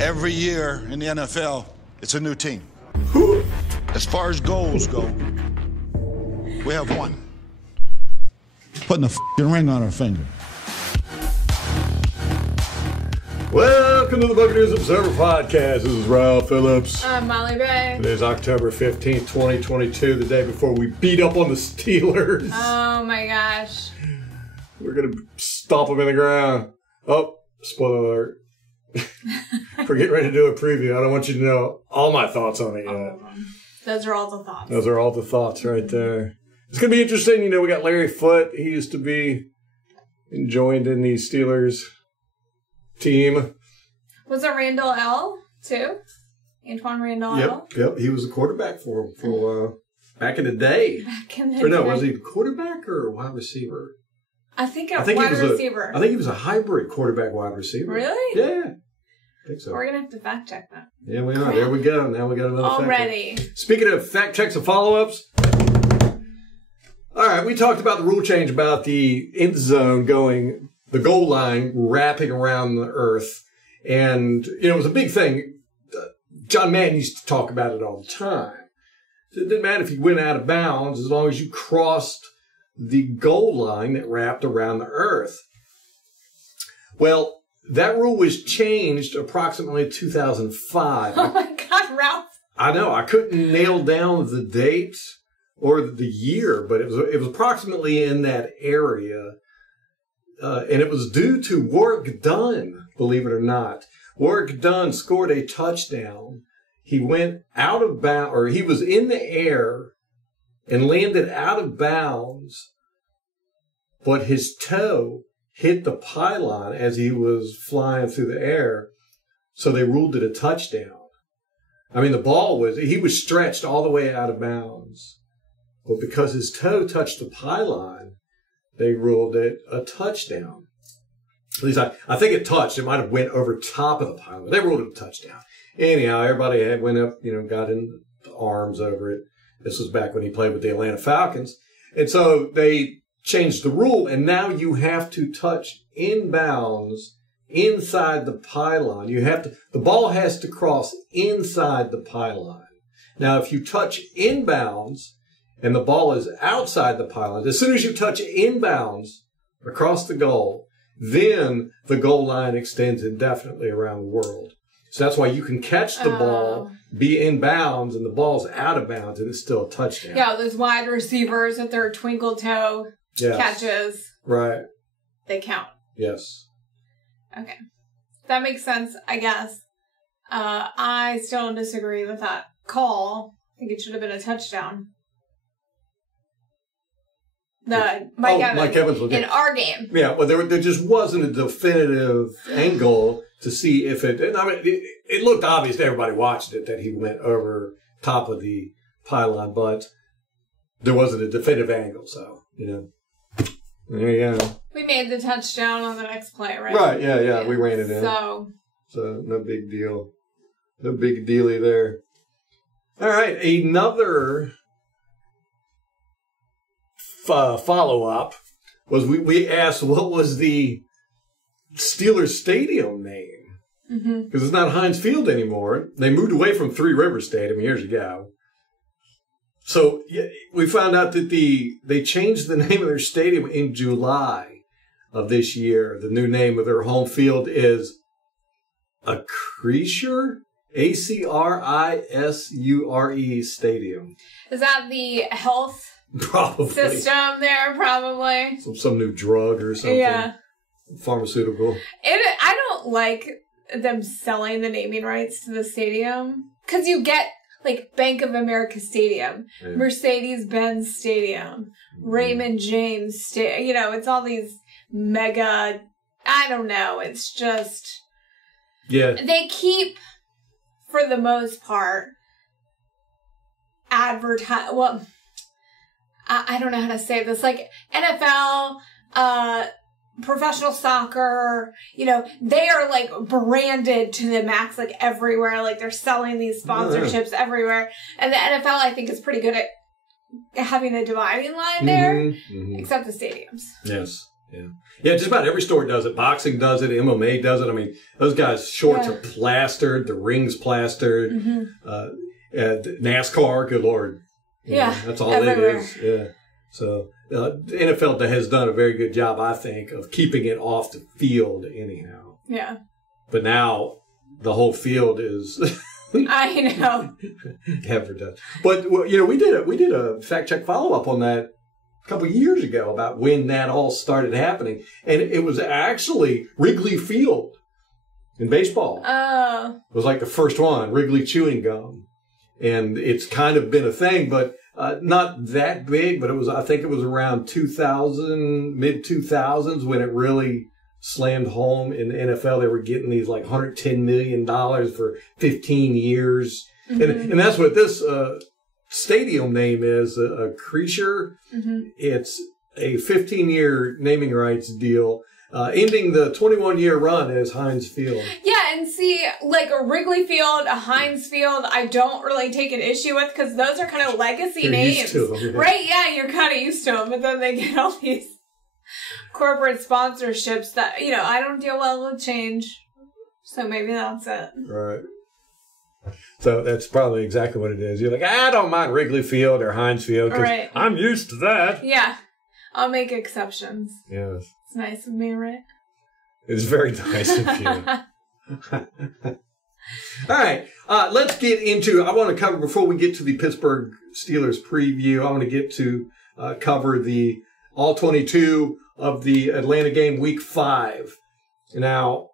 Every year in the NFL, it's a new team. As far as goals go, we have one. Putting a ring on our finger. Welcome to the Buccaneers Observer Podcast. This is Ralph Phillips. I'm Molly Bay. It is October 15th, 2022, the day before we beat up on the Steelers. Oh my gosh. We're going to stomp them in the ground. Oh, spoiler alert. We're getting ready to do a preview. I don't want you to know all my thoughts on it yet. Those are all the thoughts. Those are all the thoughts right there. It's going to be interesting. You know, we got Larry Foote. He used to be joined in the Steelers team. Was it Randall L. too? Antoine Randall L. Yep. He was a quarterback for him for back in the day. Back in the Or no, day. was he a quarterback or a wide receiver? I think wide receiver. I think he was a hybrid quarterback wide receiver. Really? Yeah. I think so. We're gonna have to fact check that. Yeah, we are. There we go. Now we got another already. Fact check. Speaking of fact checks and follow-ups. All right, we talked about the rule change about the end zone going, the goal line wrapping around the earth. And, you know, it was a big thing. John Madden used to talk about it all the time. So it didn't matter if you went out of bounds as long as you crossed the goal line that wrapped around the earth. Well, that rule was changed approximately 2005. Oh my God, Ralph. I know. I couldn't nail down the date or the year, but it was approximately in that area. And it was due to Warrick Dunn, believe it or not. Warrick Dunn scored a touchdown. He went out of bounds, or he was in the air and landed out of bounds, but his toe hit the pylon as he was flying through the air, so they ruled it a touchdown. I mean, he was stretched all the way out of bounds, but because his toe touched the pylon, they ruled it a touchdown. At least I think it touched. It might have went over top of the pylon. They ruled it a touchdown. Anyhow, everybody went up, got in the arms over it. This was back when he played with the Atlanta Falcons. And so they changed the rule, and now you have to touch inbounds inside the pylon. The ball has to cross inside the pylon. Now, if you touch inbounds and the ball is outside the pylon, as soon as you touch inbounds across the goal, then the goal line extends indefinitely around the world. So that's why you can catch the ball, be in bounds, and the ball's out of bounds, and it's still a touchdown. Yeah, those wide receivers with their twinkle toe catches. Right. They count. Yes. Okay. That makes sense, I guess. I still disagree with that call. I think it should have been a touchdown. Mike Evans in our game. Yeah, well, there just wasn't a definitive angle to see if it. And I mean, it looked obvious to everybody watching it that he went over top of the pylon, but there wasn't a definitive angle. So there you go. We made the touchdown on the next play, right? Right. Yeah. We ran it in. So no big deal. No big dealy there. All right, another follow-up was we asked what was the Steelers stadium name, because it's not Heinz Field anymore. They moved away from Three Rivers Stadium years ago. So we found out that they changed the name of their stadium in July of this year. The new name of their home field is Acrisure, Acrisure Stadium. Is that the health system there? Probably. Some new drug or something. Yeah. Pharmaceutical. I don't like them selling the naming rights to the stadium, because you get like Bank of America Stadium, Mercedes-Benz Stadium, Raymond James Stadium. It's all these mega. I don't know. It's just. Yeah. They keep, for the most part, advertise. Well, I don't know how to say this. Like NFL, professional soccer, they are like branded to the max, like everywhere. Like they're selling these sponsorships everywhere. And the NFL, I think, is pretty good at having a dividing line there, except the stadiums. Yes. Yeah, just about every sport does it. Boxing does it. MMA does it. I mean, those guys' shorts are plastered. The ring's plastered. NASCAR, good Lord. That's all everywhere. It is. Yeah. So the NFL has done a very good job, I think, of keeping it off the field anyhow. Yeah. But now the whole field is... I know. Never done. But, we did a fact-check follow-up on that a couple of years ago about when that all started happening. And it was actually Wrigley Field in baseball. Oh. It was like the first one, Wrigley chewing gum. And it's kind of been a thing, but not that big. But I think it was around 2000, mid-2000s when it really slammed home in the NFL. They were getting these like $110 million for 15 years. And that's what this stadium name is, a Creature. It's a 15-year naming rights deal, ending the 21-year run as Heinz Field. Yeah, and see, like a Wrigley Field, a Heinz Field, I don't really take an issue with because those are kind of legacy names. Used to them, right? Yeah, you're kind of used to them, but then they get all these corporate sponsorships that, I don't deal well with change. So maybe that's it. Right. So that's probably exactly what it is. You're like, I don't mind Wrigley Field or Heinz Field because I'm used to that. Yeah. I'll make exceptions. Yes. It's nice of me, right? It's very nice of you. All right. Let's get into, I want to cover, before we get to the Pittsburgh Steelers preview, I want to get to cover the all 22 of the Atlanta game week 5. Now,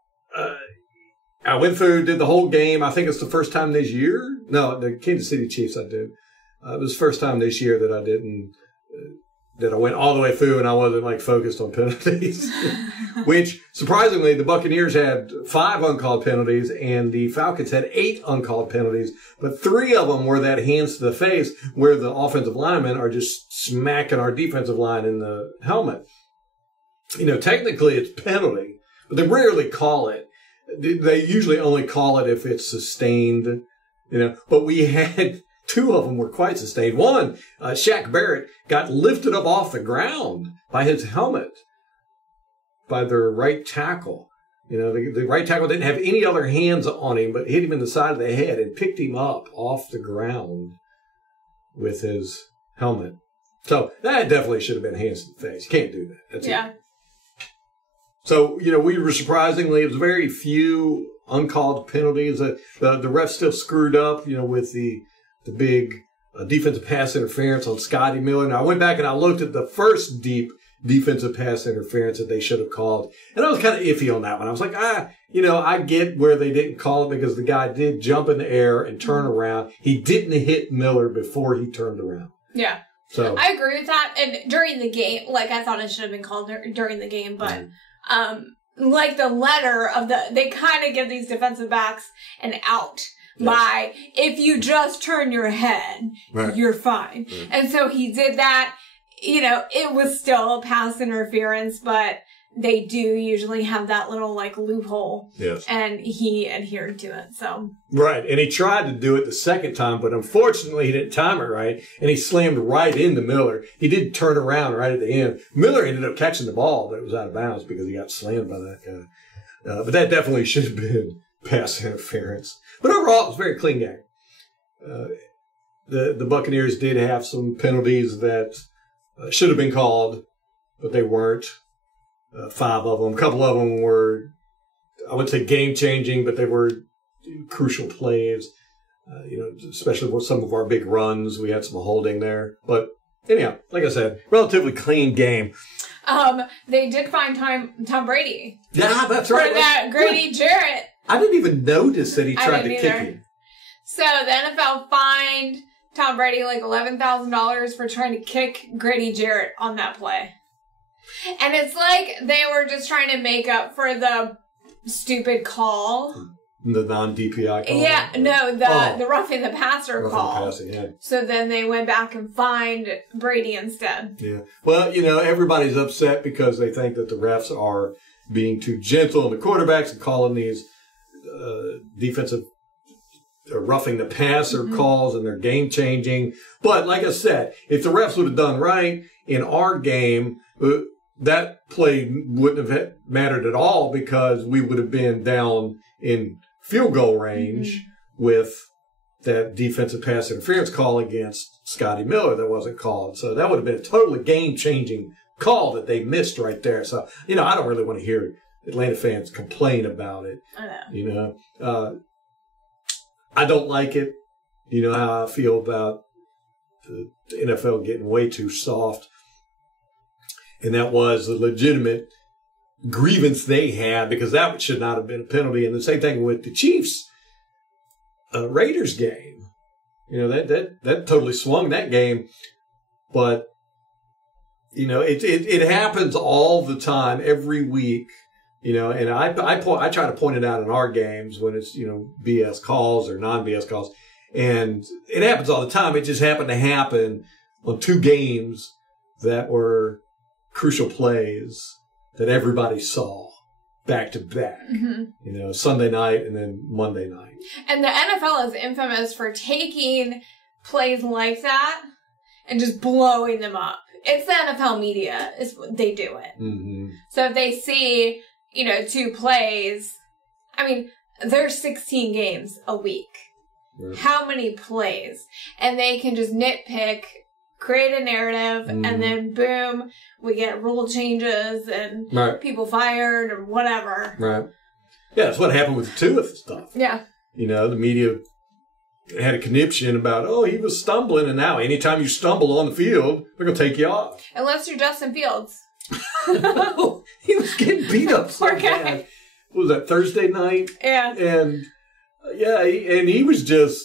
I went through, did the whole game. I think it's the first time this year. No, the Kansas City Chiefs I did. It was the first time this year that I didn't, that I went all the way through and I wasn't like focused on penalties. Which, surprisingly, the Buccaneers had 5 uncalled penalties and the Falcons had 8 uncalled penalties. But 3 of them were that hands to the face where the offensive linemen are just smacking our defensive line in the helmet. Technically it's penalty, but they rarely call it. They usually only call it if it's sustained, but we had 2 of them were quite sustained. One, Shaq Barrett got lifted up off the ground by his helmet by their right tackle. The right tackle didn't have any other hands on him, but hit him in the side of the head and picked him up off the ground with his helmet. So that definitely should have been hands to the face. You can't do that. That's it. So, we were surprisingly, it was very few uncalled penalties. The refs still screwed up, with the big defensive pass interference on Scotty Miller. Now, I went back and I looked at the first deep defensive pass interference that they should have called. And I was kind of iffy on that one. I was like, I get where they didn't call it because the guy did jump in the air and turn around. He didn't hit Miller before he turned around. Yeah. So I agree with that. And during the game, I thought it should have been called during the game, but... like the letter of they kind of give these defensive backs an out by, if you just turn your head, you're fine. And so he did that. It was still a pass interference, but they do usually have that little loophole. Yes. And he adhered to it. So. Right. And he tried to do it the second time, but unfortunately he didn't time it right. And he slammed right into Miller. He did turn around right at the end. Miller ended up catching the ball, but it was out of bounds because he got slammed by that guy. But that definitely should have been pass interference. But overall, it was a very clean game. The Buccaneers did have some penalties that should have been called, but they weren't. 5 of them. A couple of them were, I wouldn't say game-changing, but they were crucial plays. Especially with some of our big runs. We had some holding there. But anyhow, like I said, relatively clean game. They did find Tom Brady. Yeah, that's right. For that Grady Jarrett. I didn't even notice that he tried to kick him. So the NFL fined Tom Brady $11,000 for trying to kick Grady Jarrett on that play. And it's like they were just trying to make up for the stupid call. The non-DPI call? Yeah, no, the roughing the passer call. So then they went back and fined Brady instead. Yeah. Well, everybody's upset because they think that the refs are being too gentle on the quarterbacks and calling these defensive roughing the passer calls, and they're game-changing. But like I said, if the refs would have done right in our game, that play wouldn't have mattered at all because we would have been down in field goal range with that defensive pass interference call against Scotty Miller that wasn't called. So that would have been a totally game-changing call that they missed right there. So, I don't really want to hear Atlanta fans complain about it. I know. I don't like it. You know how I feel about the NFL getting way too soft. And that was a legitimate grievance they had because that should not have been a penalty. And the same thing with the Chiefs Raiders game. That totally swung that game. But, it happens all the time, every week. And I try to point it out in our games when it's, BS calls or non-BS calls. And it happens all the time. It just happened to happen on 2 games that were crucial plays that everybody saw back to back. Sunday night and then Monday night. And the NFL is infamous for taking plays like that and just blowing them up. It's the NFL media. They do it. So if they see, 2 plays, there's 16 games a week. Right. How many plays? And they can just nitpick, create a narrative, and then boom, we get rule changes and people fired or whatever. Right. Yeah, that's what happened with the Tua stuff. Yeah. The media had a conniption about, he was stumbling, and now anytime you stumble on the field, they're going to take you off. Unless you're Justin Fields. He was getting beat up so bad. What was that, Thursday night? Yeah. And, he was just,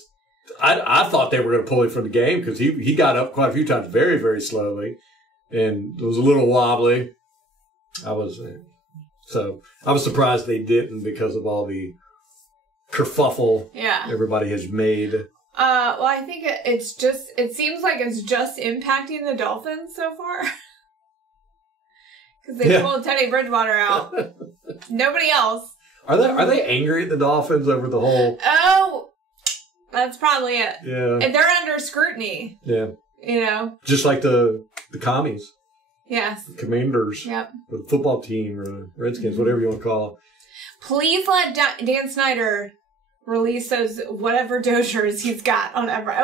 I thought they were going to pull him from the game because he got up quite a few times very, very slowly. And it was a little wobbly. I was surprised they didn't because of all the kerfuffle everybody has made. Well, I think it seems like it's just impacting the Dolphins so far. Because they pulled Teddy Bridgewater out. Nobody else. Are they angry at the Dolphins over the whole... Oh, that's probably it. Yeah. And they're under scrutiny. Yeah. Just like the commies. Yes. The Commanders. Yep. Or the football team or the Redskins, whatever you want to call it. Please let Dan Snyder release those whatever dozers he's got on every...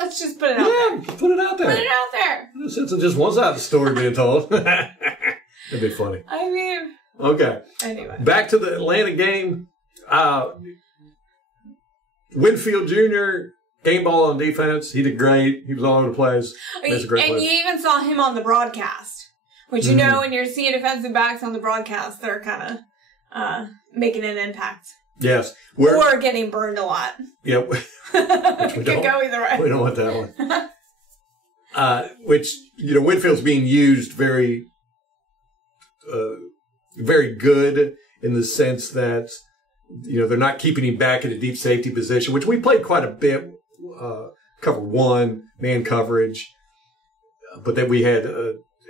let's just put it out there. Yeah, put it out there. Put it out there. Since it's just one side of the story being told. That'd be funny. Okay. Anyway. Back to the Atlanta game. Winfield Jr., game ball on defense. He did great. He was all over the place. That's a great play. You even saw him on the broadcast. Which, when you're seeing defensive backs on the broadcast, they're kind of making an impact. Yes. Or getting burned a lot. Yep. It could go either way. We don't want that one. Which, Winfield's being used very, very good in the sense that, they're not keeping him back in a deep safety position, which we played quite a bit, cover 1, man coverage. But then we had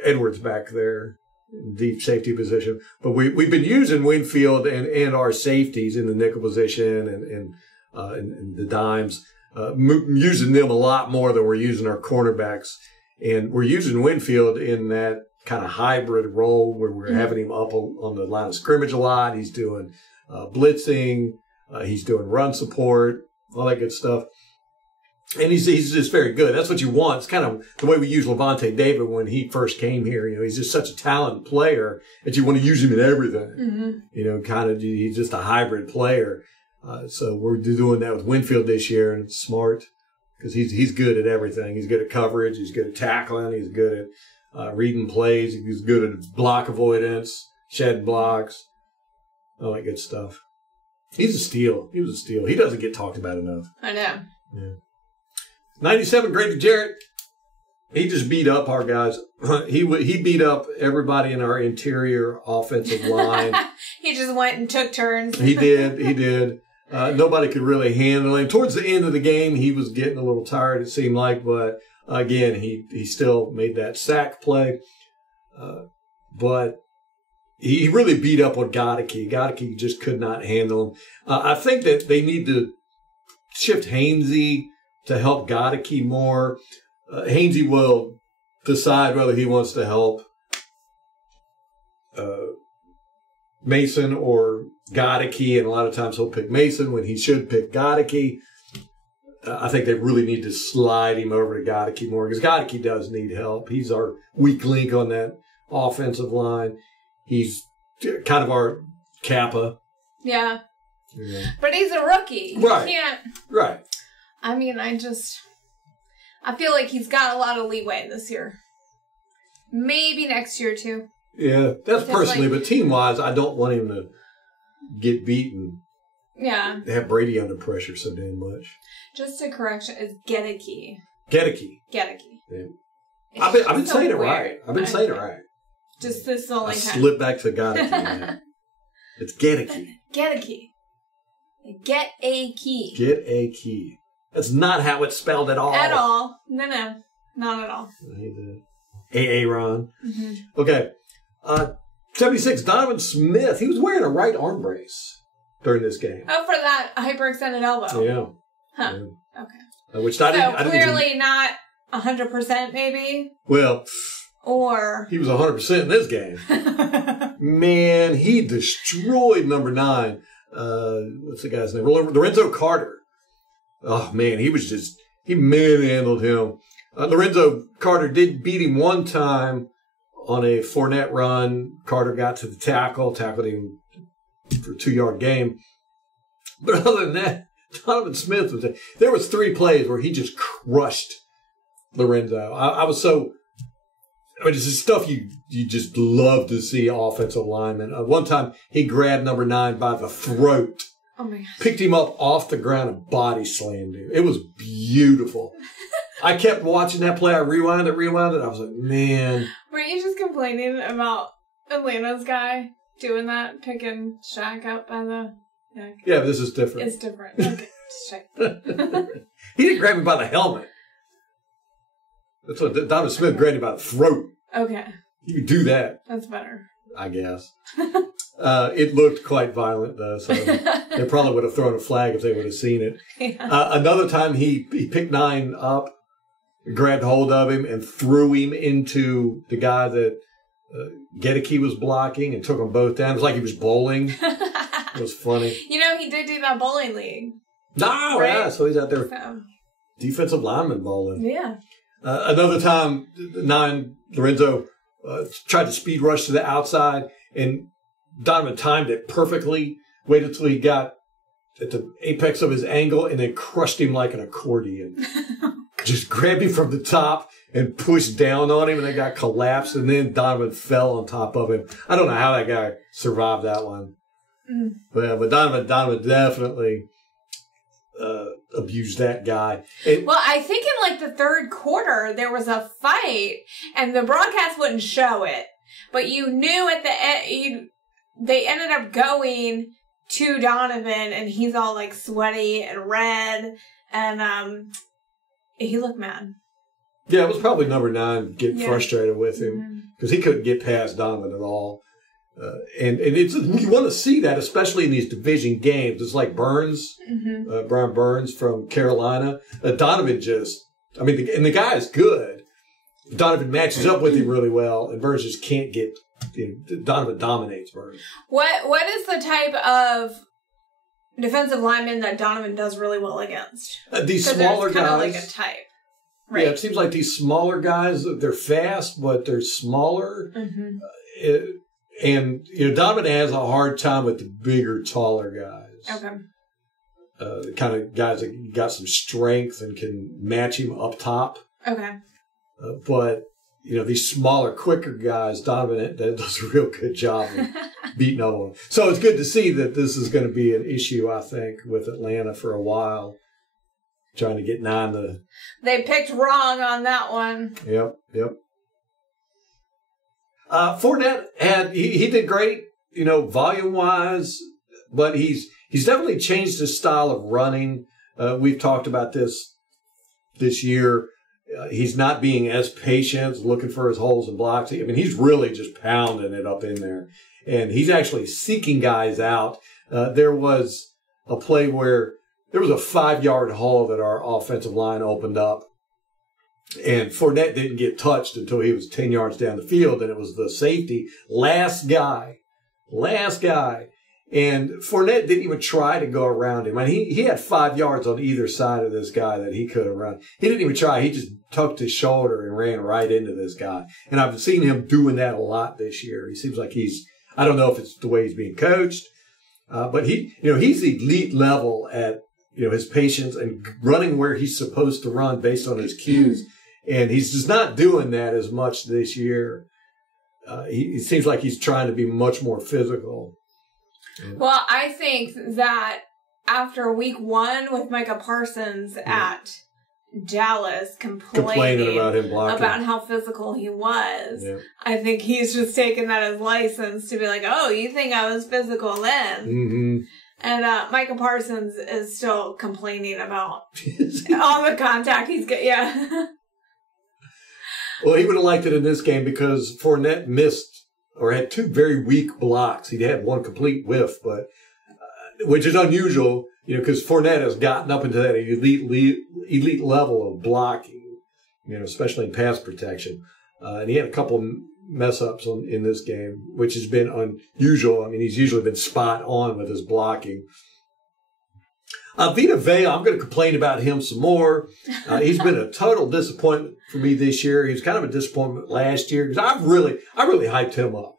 Edwards back there in deep safety position. But we've been using Winfield and our safeties in the nickel position and the dimes, using them a lot more than we're using our cornerbacks. And we're using Winfield in that kind of hybrid role where we're having him up on the line of scrimmage a lot. He's doing blitzing. He's doing run support, all that good stuff. And he's just very good. That's what you want. It's kind of the way we use Levante David when he first came here. He's just such a talented player that you want to use him in everything. He's just a hybrid player. So we're doing that with Winfield this year, and it's smart because he's good at everything. He's good at coverage. He's good at tackling. He's good at reading plays. He's good at block avoidance, shed blocks, all that good stuff. He's a steal. He was a steal. He doesn't get talked about enough. I know. Yeah. 97, Grady Jarrett. He just beat up our guys. He beat up everybody in our interior offensive line. He just went and took turns. He did. Nobody could really handle him. Towards the end of the game, he was getting a little tired, it seemed like. But, again, he still made that sack play. But he really beat up on Godwin. Godwin just could not handle him. I think that they need to shift Hainsey to help Godwin more. Hainsey will decide whether he wants to help Mason or Godwin, and a lot of times he'll pick Mason when he should pick Godwin. I think they really need to slide him over to Godwin more because Godwin does need help. He's our weak link on that offensive line. He's kind of our Kappa. Yeah. But he's a rookie. Right. He can't. Right. I mean, I feel like he's got a lot of leeway this year. Maybe next year, too. Yeah, that's personally, but team-wise, I don't want him to get beaten. Yeah. They have Brady under pressure so damn much. Just a correction, it's Gedeke. Gedeke. Yeah. I've been saying it right. I've been saying it right. Just this only time. Slip back to Godwin. It's Gedeke. Gedeke. Get a key. Get a key. That's not how it's spelled at all. At all. No. Not at all. Aaron. Mm-hmm. Okay. 76, Donovan Smith. He was wearing a right arm brace during this game. Oh, for that hyperextended elbow. Yeah. Huh. Yeah. Okay. Which I didn't clearly not 100% maybe? Well. Or. He was 100% in this game. Man, he destroyed number 9. What's the guy's name? Lorenzo Carter. Oh, man, he manhandled him. Lorenzo Carter did beat him one time on a Fournette run. Carter got to the tackled him for a 2-yard gain. But other than that, Donovan Smith there was 3 plays where he just crushed Lorenzo. It's just stuff you just love to see offensive linemen. One time he grabbed number 9 by the throat. Oh my God. Picked him up off the ground and body slammed him. It was beautiful. I kept watching that play. I rewound it. I was like, man. Were you just complaining about Atlanta's guy doing that, picking Shaq up by the neck? Yeah, but this is different. It's different. Okay, just check. He didn't grab me by the helmet. That's what Donovan Smith grabbed him by the throat. Okay. You could do that. That's better. I guess. It looked quite violent, though, so they probably would have thrown a flag if they would have seen it. Yeah. Another time he picked 9 up, grabbed hold of him, and threw him into the guy that Gedeke was blocking and took them both down. It was like he was bowling. It was funny. You know, he did do that bowling league. No, right? Yeah, so he's out there. Defensive lineman bowling. Yeah. Another time, 9, Lorenzo tried to speed rush to the outside, and Donovan timed it perfectly, waited till he got at the apex of his angle, and then crushed him like an accordion. Just grabbed him from the top and pushed down on him, and that guy collapsed, and then Donovan fell on top of him. I don't know how that guy survived that one. Mm. But Donovan definitely abused that guy. Well, I think in like the third quarter, there was a fight, and the broadcast wouldn't show it. But you knew at the end, they ended up going to Donovan, and he's all like sweaty and red, and he looked mad. Yeah, it was probably number 9 getting frustrated with him because he couldn't get past Donovan at all. And it's you want to see that, especially in these division games. It's like Burns, Brian Burns from Carolina. Donovan the guy is good. Donovan matches up with him really well, and Burns just can't get. Donovan dominates Burns. What is the type of defensive lineman that Donovan does really well against? These smaller guys. Kind of like a type. Right? Yeah, it seems like these smaller guys, they're fast, but they're smaller. Mm-hmm. And Donovan has a hard time with the bigger, taller guys. Okay. The kind of guys that got some strength and can match him up top. Okay. But these smaller, quicker guys, Donovan does a real good job of beating up on them. So it's good to see that this is going to be an issue, I think, with Atlanta for a while. Trying to get 9 to... They picked wrong on that one. Yep. Fournette he did great, volume-wise, but he's definitely changed his style of running. We've talked about this year. He's not being as patient, looking for his holes and blocks. I mean, he's really just pounding it up in there. And he's actually seeking guys out. There was a play where there was a 5-yard hole that our offensive line opened up. And Fournette didn't get touched until he was 10 yards down the field, and it was the safety, last guy. And Fournette didn't even try to go around him. I mean, he had 5 yards on either side of this guy that he could have run. He didn't even try. He just tucked his shoulder and ran right into this guy. And I've seen him doing that a lot this year. He seems like I don't know if it's the way he's being coached, but he's elite level at, his patience and running where he's supposed to run based on his cues. And he's just not doing that as much this year. He seems like he's trying to be much more physical. Well, I think that after week 1 with Micah Parsons at Dallas complaining about him blocking, about how physical he was, I think he's just taken that as license to be like, oh, you think I was physical then? Mm-hmm. And Micah Parsons is still complaining about all the contact he's getting. Yeah. Well, he would have liked it in this game because Fournette missed or had 2 very weak blocks. He had 1 complete whiff, but which is unusual, because Fournette has gotten up into that elite level of blocking, especially in pass protection. And he had a couple mess ups in this game, which has been unusual. I mean, he's usually been spot on with his blocking. Vita, I'm going to complain about him some more. He's been a total disappointment for me this year. He was kind of a disappointment last year because I really hyped him up,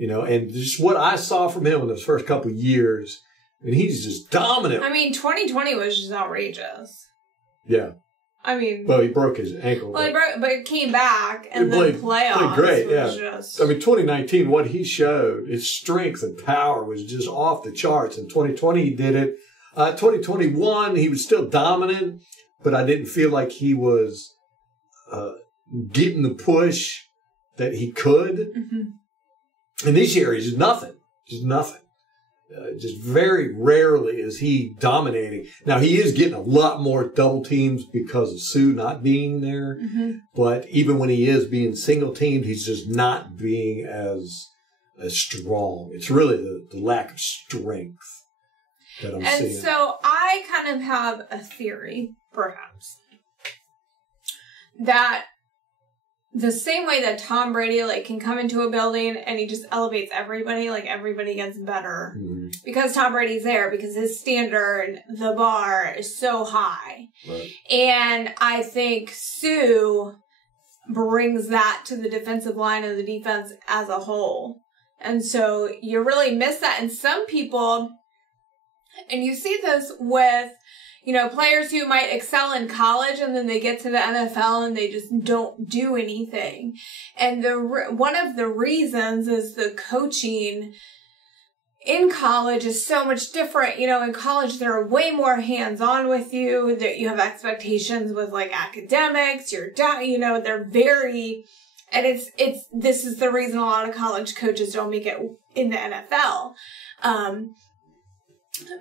and just what I saw from him in those first couple of years. I mean, he's just dominant. I mean, 2020 was just outrageous. Yeah. I mean, well, he broke his ankle. Well, but he came back, and then playoffs. Played great, was yeah. Just... I mean, 2019, what he showed, his strength and power was just off the charts. In 2020, he did it. 2021, he was still dominant, but I didn't feel like he was getting the push that he could. Mm-hmm. And this year, he's just nothing. Just very rarely is he dominating. Now, he is getting a lot more double teams because of Sue not being there. Mm-hmm. But even when he is being single teamed, he's just not being as strong. It's really the lack of strength that I'm seeing. And so I kind of have a theory, perhaps, that the same way that Tom Brady can come into a building and he just elevates everybody, everybody gets better. Mm-hmm. Because Tom Brady's there, because his standard, the bar is so high. Right. And I think Sue brings that to the defensive line of the defense as a whole. And so you really miss that. And some people, and you see this with, players who might excel in college and then they get to the NFL and they just don't do anything. And one of the reasons is the coaching in college is so much different. In college, they're way more hands-on with you. That you have expectations with academics. They're very, and this is the reason a lot of college coaches don't make it in the NFL.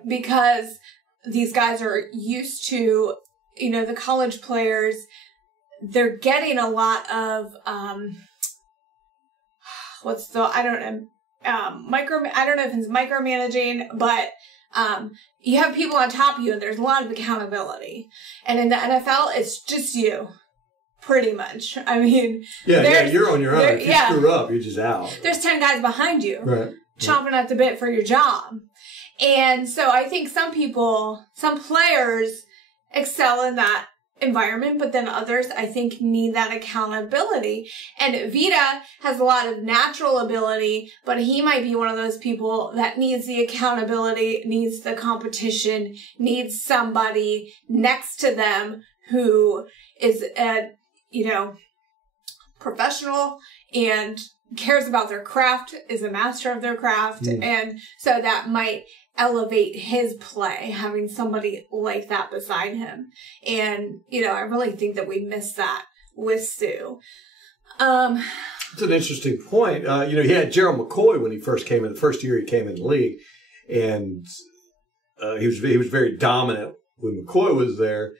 Because these guys are used to, the college players, they're getting a lot of, I don't know if it's micromanaging, but, you have people on top of you and there's a lot of accountability. And in the NFL, it's just you. Pretty much. I mean, you're on your own. If you screw up, you're just out. There's 10 guys behind you. Right. Chomping at the bit for your job. And so I think some players excel in that environment, but then others, I think, need that accountability. And Vita has a lot of natural ability, but he might be one of those people that needs the accountability, needs the competition, needs somebody next to them who is professional and cares about their craft, is a master of their craft. Mm. And so that might elevate his play, having somebody like that beside him. And, I really think that we miss that with Sue. It's an interesting point. He had Gerald McCoy when he first came in, the first year he came in the league. And he was very dominant when McCoy was there.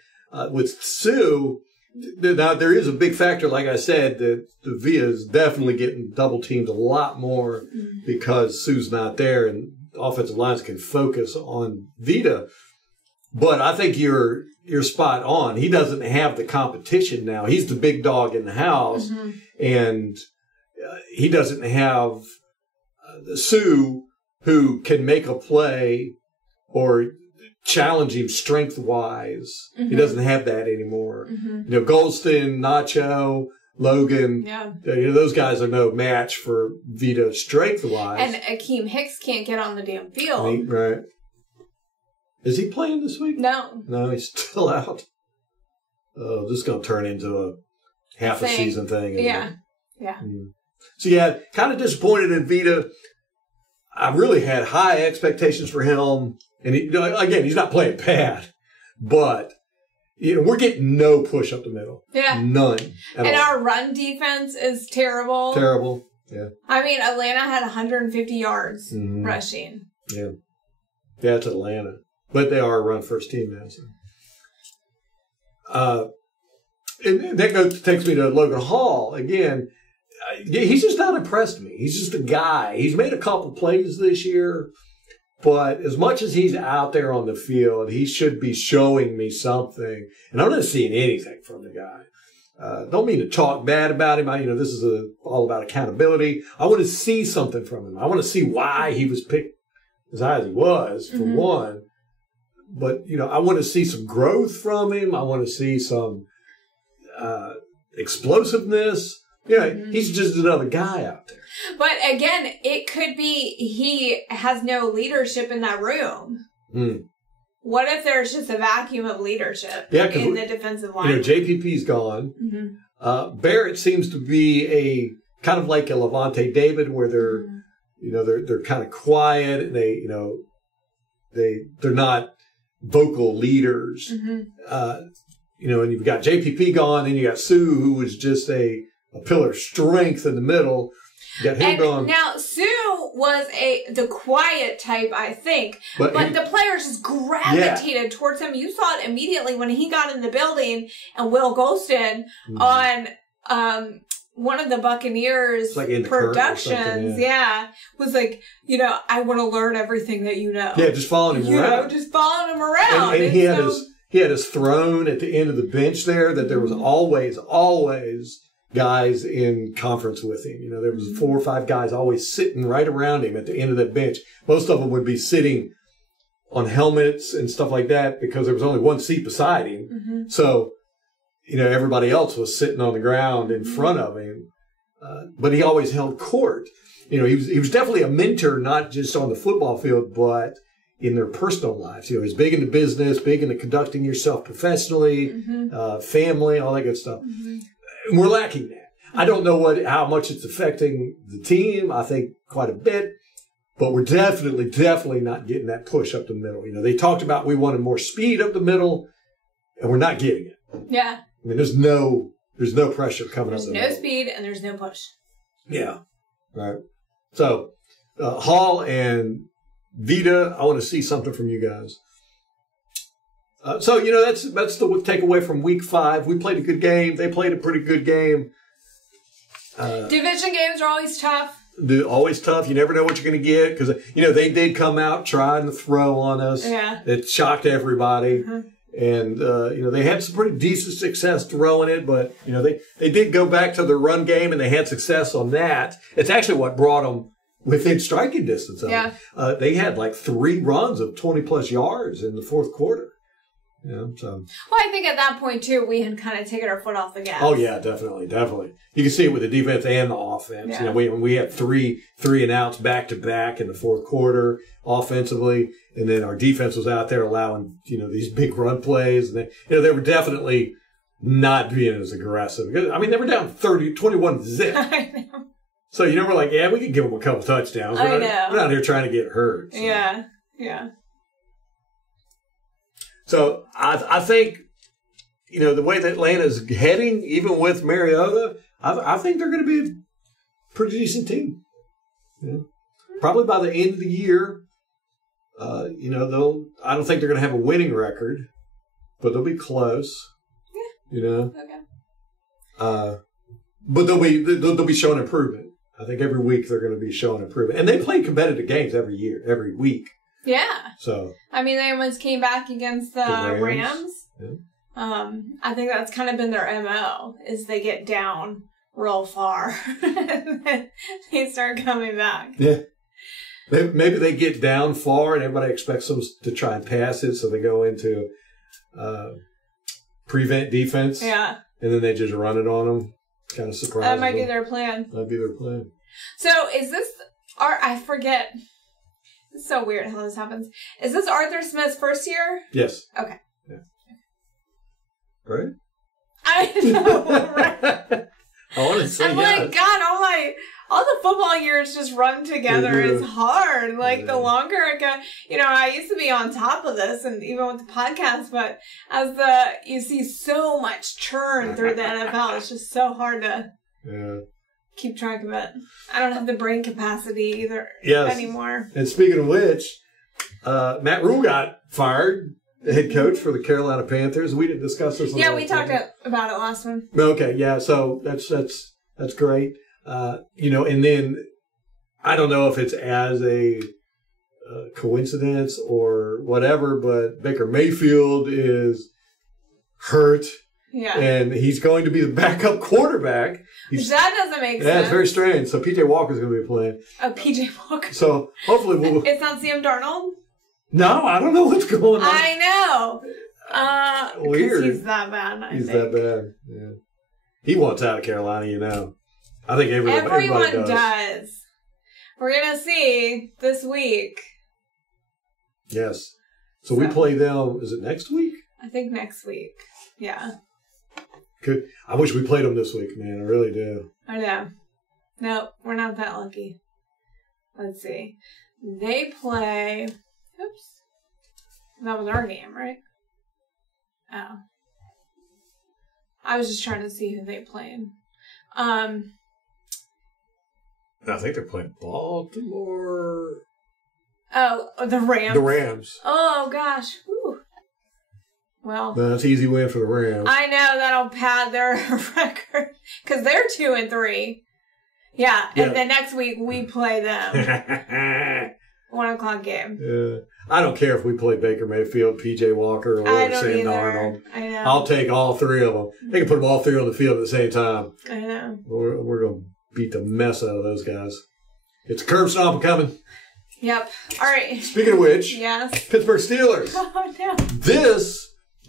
With Sue, now there is a big factor, like I said, that the Vita is definitely getting double teamed a lot more because Sue's not there and offensive lines can focus on Vita. But I think you're spot on. He doesn't have the competition now. He's the big dog in the house, and he doesn't have Sue who can make a play or challenge him strength-wise. He doesn't have that anymore. You know, Golston, Nacho, Logan, you know, those guys are no match for Vita strength-wise. And Akeem Hicks can't get on the damn field. Right. Is he playing this week? No. No, he's still out. Oh, this is going to turn into a half a season thing. Yeah. So, yeah, kind of disappointed in Vita. I really had high expectations for him. And, again, he's not playing bad. But, you know, we're getting no push up the middle. Yeah. None. And our run defense is terrible. Terrible. Yeah. I mean, Atlanta had 150 yards rushing. Yeah. Yeah, it's Atlanta. But they are a run-first team now. So. And that takes me to Logan Hall. Again, he's just not impressed me. He's just a guy. He's made a couple plays this year. But as much as he's out there on the field, he should be showing me something. And I'm not seeing anything from the guy. Don't mean to talk bad about him. This is all about accountability. I want to see something from him. I want to see why he was picked as high as he was, for one. But, I want to see some growth from him. I want to see some explosiveness. He's just another guy out there. But again, it could be he has no leadership in that room. What if there's just a vacuum of leadership in the defensive line? JPP's gone. Barrett seems to be a kind of like a Levante David, where they're kind of quiet and they're not vocal leaders. And you've got JPP gone, and you got Sue, who was just a pillar of strength in the middle. You got him gone. Now, Sue was the quiet type, I think, but the players just gravitated towards him. You saw it immediately when he got in the building, and Will Golston on one of the Buccaneers productions, was like, I want to learn everything that you know. Yeah, just following him around. Just following him around. And he had his throne at the end of the bench there, that there was always guys in conference with him. There was 4 or 5 guys always sitting right around him at the end of that bench. Most of them would be sitting on helmets and stuff like that because there was only one seat beside him. So, everybody else was sitting on the ground in front of him. But he always held court. He was definitely a mentor, not just on the football field, but in their personal lives. He's big into business, big into conducting yourself professionally, family, all that good stuff. And we're lacking that. I don't know how much it's affecting the team. I think quite a bit. But we're definitely not getting that push up the middle. They talked about we wanted more speed up the middle, and we're not getting it. Yeah. I mean, there's no pressure coming up the middle. There's no speed and there's no push. Yeah. Right. So, Hall and Vita, I want to see something from you guys. That's the takeaway from week 5. We played a good game. They played a pretty good game. Division games are always tough. Always tough. You never know what you're going to get because, they did come out trying to throw on us. Yeah. It shocked everybody. And, they had some pretty decent success throwing it, but, they did go back to the run game and they had success on that. It's actually what brought them within striking distance of it. They had like 3 runs of 20-plus yards in the fourth quarter. Well, I think at that point, too, we had kind of taken our foot off the gas. Oh, yeah, definitely. You can see it with the defense and the offense. Yeah. We had 3 and outs back-to-back in the fourth quarter offensively, and then our defense was out there allowing, these big run plays. And they were definitely not being as aggressive. I mean, they were down 21-zip. I know. So, we're like, yeah, we could give them a couple touchdowns. We're not here trying to get hurt. So. Yeah. So I think, the way that Atlanta's heading, even with Mariota, I think they're going to be a pretty decent team. Probably by the end of the year, I don't think they're going to have a winning record, but they'll be close. Okay. But they'll be showing improvement. I think every week they're going to be showing improvement, and they play competitive games every week. Yeah. So I mean, they almost came back against the Rams. Yeah. I think that's kind of been their MO, is they get down real far and then they start coming back. Yeah. Maybe they get down far and everybody expects them to try and pass it, so they go into prevent defense. Yeah. And then they just run it on them. Kind of surprising. That might be their plan. That'd be their plan. So is this, I forget. It's so weird how this happens. Is this Arthur Smith's first year? Yes. Okay. Yeah. Right? I know, right? I want to say I'm like, God, all the football years just run together. It's hard. Like, the longer I go, I used to be on top of this, and even with the podcast, but as you see so much churn through the NFL, it's just so hard to keep track of it. I don't have the brain capacity either anymore. And speaking of which, Matt Rule got fired, the head coach for the Carolina Panthers. We didn't discuss this. Yeah, we talked about it last one. Okay, yeah. So that's great. And then I don't know if it's as a coincidence or whatever, but Baker Mayfield is hurt. Yeah. And he's going to be the backup quarterback. That doesn't make sense. Yeah, it's very strange. So P.J. Walker's going to be playing. Oh, P.J. Walker. So hopefully we'll... It's not Sam Darnold? No, I don't know what's going on. I know. Weird. He's that bad, I think. He's that bad, yeah. He wants out of Carolina, I think everyone does. We're going to see this week. Yes. So we play them, is it next week? I think next week. Yeah. I wish we played them this week, man. I really do. I know. No, we're not that lucky. Let's see. They play... Oops. That was our game, right? Oh. I was just trying to see who they played. I think they're playing Baltimore. Oh, the Rams. The Rams. Oh, gosh. Whew. Well, that's an easy win for the Rams. I know that'll pad their record because they're 2-3. Yeah, and then next week we play them. 1:00 game. Yeah, I don't care if we play Baker Mayfield, P.J. Walker, or Sam Darnold. I know. I'll take all three of them. They can put them all three on the field at the same time. I know. We're going to beat the mess out of those guys. It's a curb stomp coming. Yep. All right. Speaking of which, yes. Pittsburgh Steelers. Oh,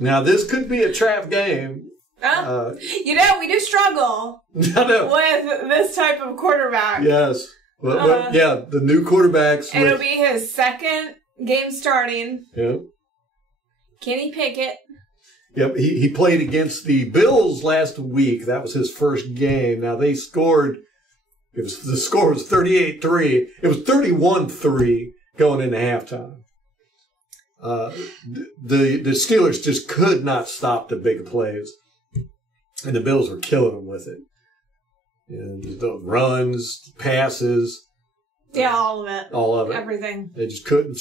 no. This could be a trap game. We do struggle with this type of quarterback. Yes. Well, the new quarterbacks. It'll be his second game starting. Yep. Kenny Pickett. Yep. He played against the Bills last week. That was his first game. Now they scored. The score was 38-3. It was 31-3 going into halftime. The Steelers just could not stop the big plays, and the Bills were killing them with it. And the runs, passes. Yeah, all of it. All of it. Everything. They just couldn't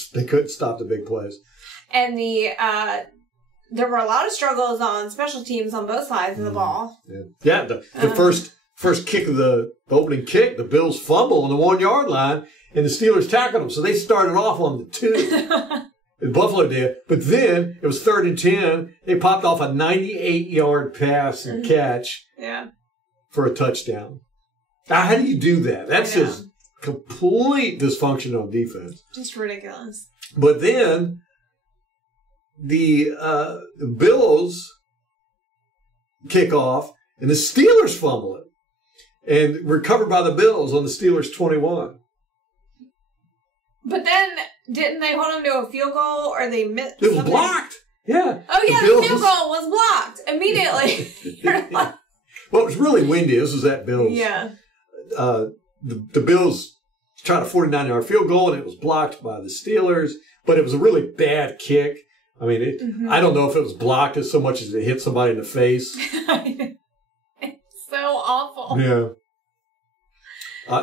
stop the big plays. And there were a lot of struggles on special teams on both sides of the ball. Yeah, the first kick of the opening kick, the Bills fumble on the 1 yard line, and the Steelers tackled them. So they started off on the 2. Buffalo did. But then it was 3rd and 10. They popped off a 98-yard pass and catch. Yeah. For a touchdown. Now, how do you do that? That's just complete dysfunction on defense. Just ridiculous. But then the Bills kick off, and the Steelers fumble it, and recovered by the Bills on the Steelers' 21. But then, didn't they hold him to a field goal, or they missed? It was blocked. Yeah. Oh yeah, the field goal was blocked immediately. Well, it was really windy. This was at Bills. Yeah. The Bills tried a 49-yard field goal, and it was blocked by the Steelers. But it was a really bad kick. I mean, I don't know if it was blocked as so much as it hit somebody in the face. It's so awful. Yeah.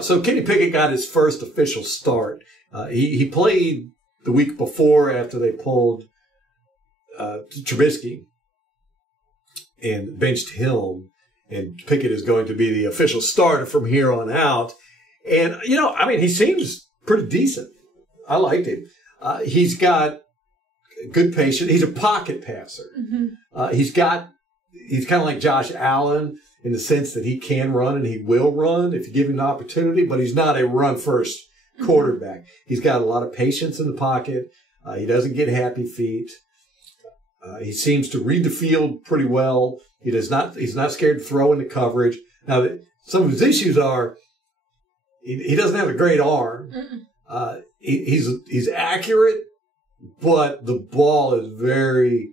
So Kenny Pickett got his first official start. He played the week before after they pulled Trubisky and benched him. And Pickett is going to be the official starter from here on out. And, he seems pretty decent. I liked him. He's got good patience. He's a pocket passer. He's kind of like Josh Allen in the sense that he can run and he will run if you give him the opportunity, but he's not a run-first quarterback. He's got a lot of patience in the pocket. He doesn't get happy feet. He seems to read the field pretty well. He's not scared to throw into coverage. Now, some of his issues are he doesn't have a great arm. He's accurate, but the ball is very,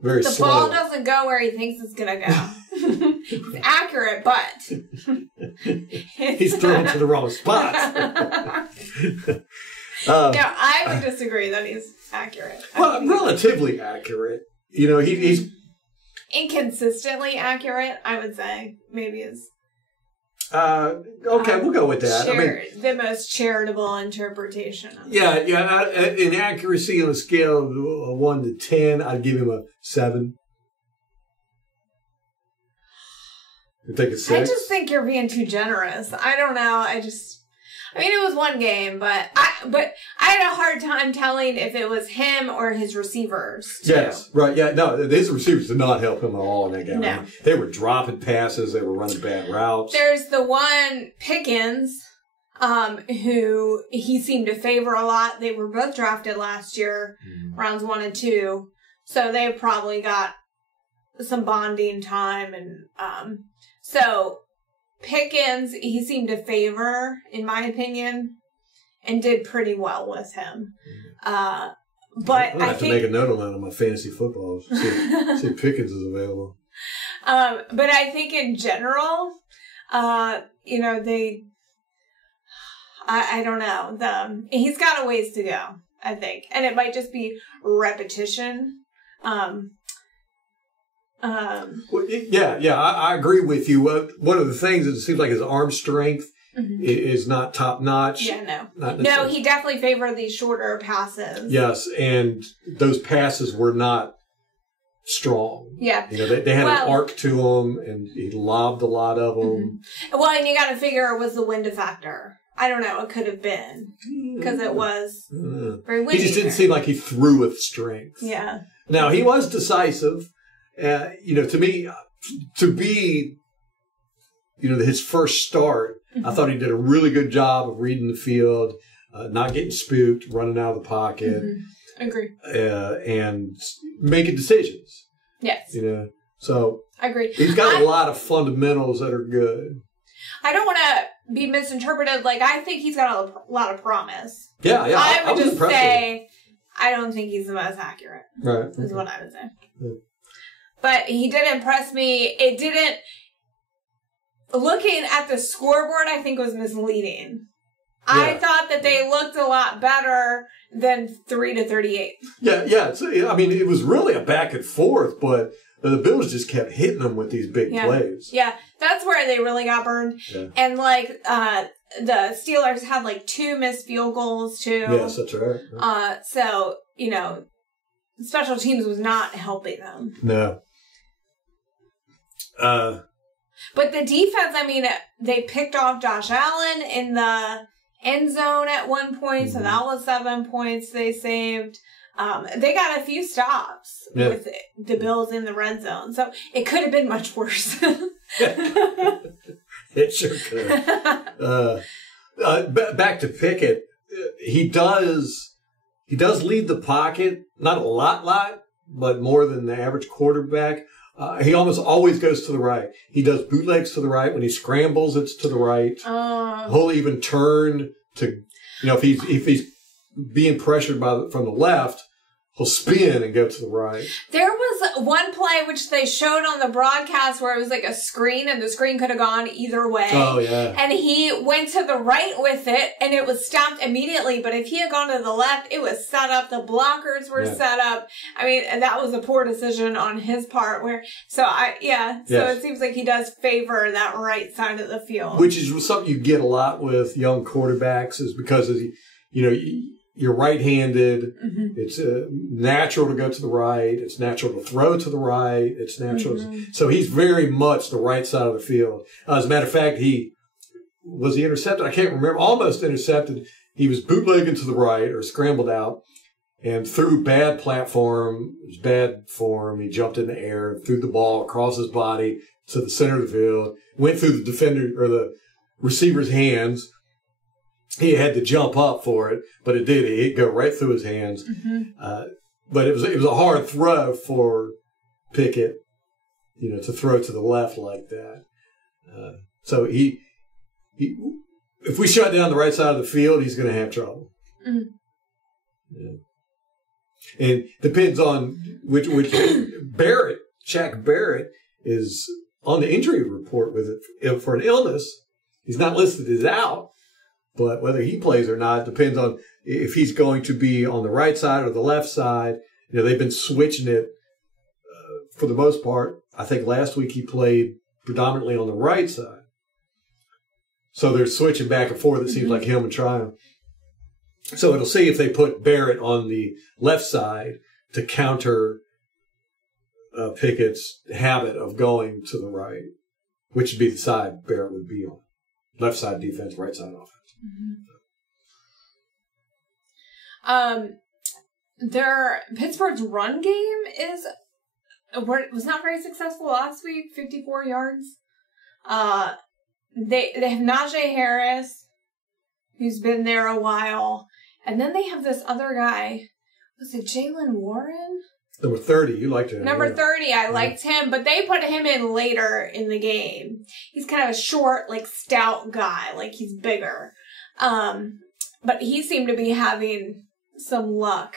very slow. The ball doesn't go where he thinks it's going to go. He's accurate, but he's thrown to the wrong spot. No, I would disagree that he's accurate. Well, relatively accurate. You know, he's inconsistently accurate, I would say. Maybe is okay, we'll go with that. The most charitable interpretation of it. In accuracy on a scale of 1 to 10, I'd give him a 7. You think a 6? I just think you're being too generous. I don't know. I mean, it was one game, but I had a hard time telling if it was him or his receivers, too. Yes, right. Yeah, no, his receivers did not help him at all in that game. No. I mean, they were dropping passes. They were running bad routes. There's the one, Pickens, who he seemed to favor a lot. They were both drafted last year, rounds 1 and 2. So they probably got some bonding time. And so Pickens, he seemed to favor, in my opinion, and did pretty well with him. But I'll have to make a note of that on my fantasy football. See if Pickens is available. But I think in general, you know, I don't know. He's got a ways to go, I think. And it might just be repetition. Well, I agree with you. One of the things is it seems like his arm strength is not top notch. Yeah, no, he definitely favored these shorter passes. Yes, and those passes were not strong. Yeah, you know they had an arc to them, and he lobbed a lot of them. Well, and you got to figure, was the wind a factor? I don't know. It could have been because it was very windy. He just didn't seem like he threw with strength. Yeah. Now he was decisive. You know, to me, to be, you know, his first start, I thought he did a really good job of reading the field, not getting spooked, running out of the pocket. Agree. And making decisions. Yes. You know, so. Agree. He's got a lot of fundamentals that are good. I don't want to be misinterpreted. Like, I think he's got a lot of promise. Yeah. I would just say, I don't think he's the most accurate. Right. Is what I would say. Yeah. But he did impress me. It didn't. Looking at the scoreboard, I think was misleading. Yeah. I thought that they looked a lot better than 3-38. Yeah. So, I mean, it was really a back and forth, but the Bills just kept hitting them with these big plays. Yeah, that's where they really got burned. Yeah. And like the Steelers had like 2 missed field goals too. Yes, that's right. Yeah. So you know, special teams was not helping them. No. But the defense, I mean, they picked off Josh Allen in the end zone at one point, so that was 7 points they saved. They got a few stops with the Bills in the red zone, so it could have been much worse. It sure could. Back to Pickett, he does lead the pocket, not a lot, but more than the average quarterback. He almost always goes to the right. He does bootlegs to the right. When he scrambles, it's to the right. He'll even turn to, you know, if he's being pressured from the left, he'll spin and go to the right. There was one play which they showed on the broadcast where it was like a screen and the screen could have gone either way. Oh, yeah. And he went to the right with it and it was stopped immediately. But if he had gone to the left, it was set up. The blockers were set up. I mean, and that was a poor decision on his part. So it seems like he does favor that right side of the field. Which is something you get a lot with young quarterbacks is because, you're right-handed. It's natural to go to the right. It's natural to throw to the right. It's natural. So he's very much the right side of the field. As a matter of fact, he intercepted? I can't remember. Almost intercepted. He was bootlegging to the right or scrambled out. And through bad form, he jumped in the air, threw the ball across his body to the center of the field, went through the defender or the receiver's hands. He had to jump up for it, but it did. It go right through his hands. But it was a hard throw for Pickett, to throw to the left like that. So he if we shut down the right side of the field, he's going to have trouble. Yeah. And depends on which Barrett, Shaq Barrett, is on the injury report with it for an illness. He's not listed as out, but whether he plays or not depends on if he's going to be on the right side or the left side. They've been switching it for the most part. I think last week he played predominantly on the right side. So they're switching back and forth. It seems like him and Triumph. So it'll see if they put Barrett on the left side to counter Pickett's habit of going to the right, which would be the side Barrett would be on. Left side defense, right side offense. Pittsburgh's run game was not very successful last week, 54 yards. They have Najee Harris, who's been there a while. And then they have this other guy. Was it Jalen Warren? Number 30. You liked him. Number 30. I liked him, but they put him in later in the game. He's kind of a short, stout guy. He's bigger. But he seemed to be having some luck.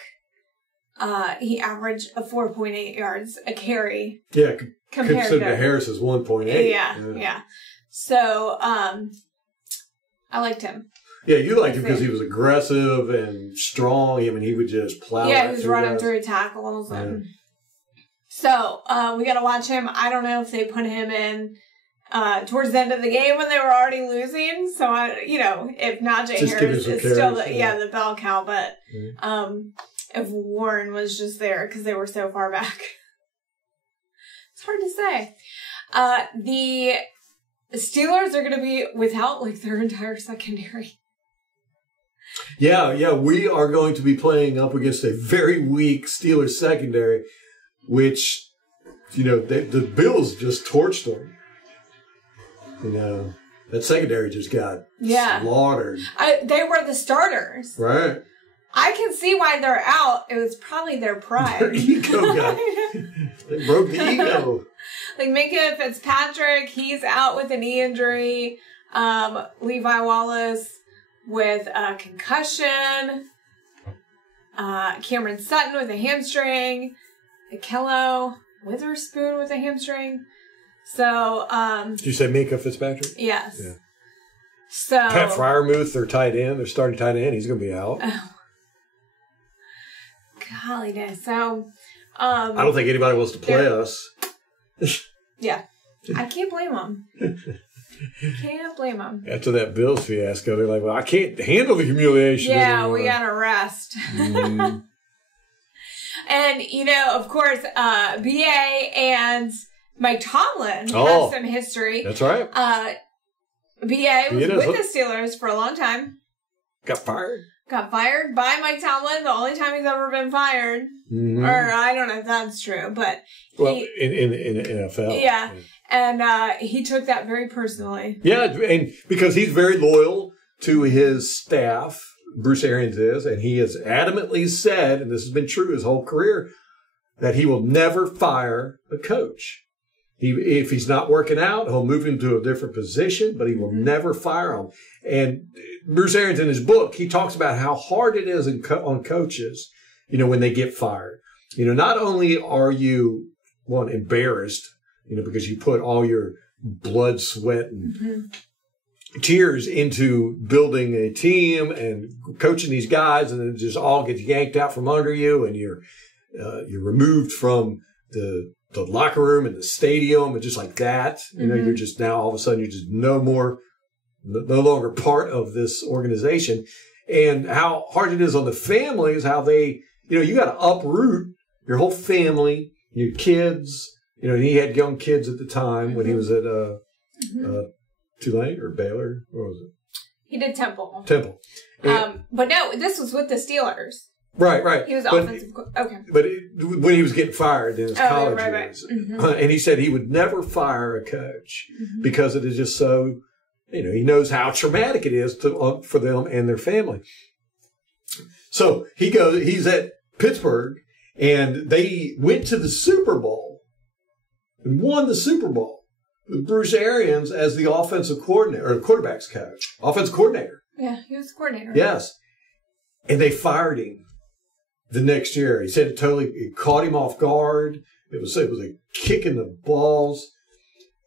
He averaged a 4.8 yards a carry. Yeah, compared to Harris's 1.8. Yeah. So, I liked him. Yeah, you liked him because he was aggressive and strong. I mean, he would just plow. Yeah, he was running through tackles. And so, we got to watch him. I don't know if they put him in towards the end of the game when they were already losing. So, if Najee Harris is still the bell cow. But if Warren was just there because they were so far back. It's hard to say. The Steelers are going to be without their entire secondary. Yeah, we are going to be playing up against a very weak Steelers secondary, which, the Bills just torched them. That secondary just got slaughtered. They were the starters. Right. I can see why they're out. It was probably their pride. Their ego they broke the ego. Minka Fitzpatrick, he's out with a knee injury. Levi Wallace with a concussion. Cameron Sutton with a hamstring. Akello Witherspoon with a hamstring. So, did you say Minka Fitzpatrick? Yes. Yeah. So Pat Freiermuth, their tight end, their starting tight end, he's going to be out. Oh. Golly day. So, I don't think anybody wants to play us. Yeah. I can't blame them. Can't blame them. After that Bills fiasco, they're like, well, I can't handle the humiliation anymore. We got to rest. And, of course, B.A. and Mike Tomlin have some history. That's right. B.A. was with the Steelers for a long time. Got fired by Mike Tomlin, the only time he's ever been fired. Mm-hmm. Or I don't know if that's true, but in the NFL. Yeah. And he took that very personally. Yeah, and because he's very loyal to his staff, Bruce Arians is, and he has adamantly said, and this has been true his whole career, that he will never fire a coach. If he's not working out, he'll move him to a different position, but he will never fire him. And Bruce Arians, in his book, he talks about how hard it is on coaches, when they get fired. Not only are you, embarrassed, because you put all your blood, sweat, and tears into building a team and coaching these guys, and it just all gets yanked out from under you, and you're removed from the locker room and the stadium, and just like that, you're just now all of a sudden you're just no longer part of this organization. And how hard it is on the family is how they, you got to uproot your whole family, your kids. And he had young kids at the time when he was at Tulane or Baylor. What was it? He did Temple. And, but no, this was with the Steelers. Right. He was offensive. Okay. But when he was getting fired in his college years, Mm-hmm. And he said he would never fire a coach because it is just so, he knows how traumatic it is for them and their family. So he's at Pittsburgh, and they went to the Super Bowl and won the Super Bowl with Bruce Arians as the offensive coordinator, or quarterback's coach, offensive coordinator. Yeah, he was the coordinator. Yes. And they fired him the next year. He said it caught him off guard. It was a kick in the balls.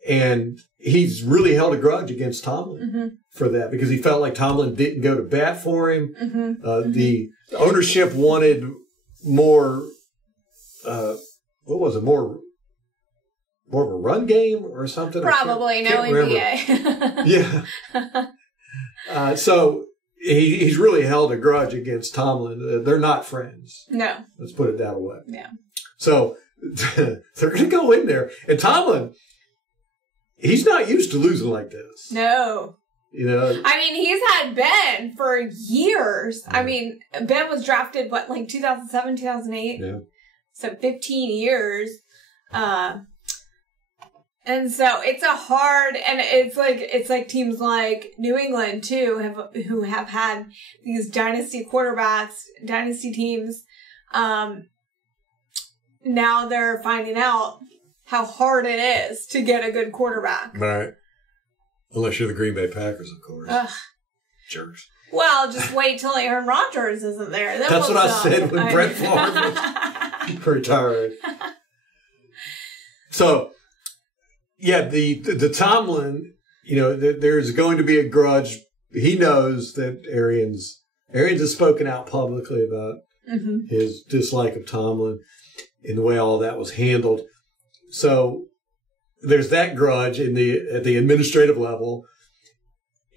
And he's really held a grudge against Tomlin for that, because he felt like Tomlin didn't go to bat for him. The ownership wanted more, more of a run game or something? Probably, no NBA. Yeah. So he's really held a grudge against Tomlin. They're not friends. No. Let's put it that way. Yeah. So they're going to go in there. And Tomlin, he's not used to losing like this. No. I mean, he's had Ben for years. I mean, Ben was drafted, 2007, 2008? Yeah. So 15 years. And so it's a hard, and it's like teams like New England too, who have had these dynasty quarterbacks, dynasty teams. Now they're finding out how hard it is to get a good quarterback. Right. Unless you're the Green Bay Packers, of course. Ugh. Jerks. Well, just wait till Aaron Rodgers isn't there. Then That's we'll what know. I said when Brett Favre was retired. So, yeah, the Tomlin, there's going to be a grudge. He knows that Arians has spoken out publicly about his dislike of Tomlin and the way all that was handled. So there's that grudge at the administrative level.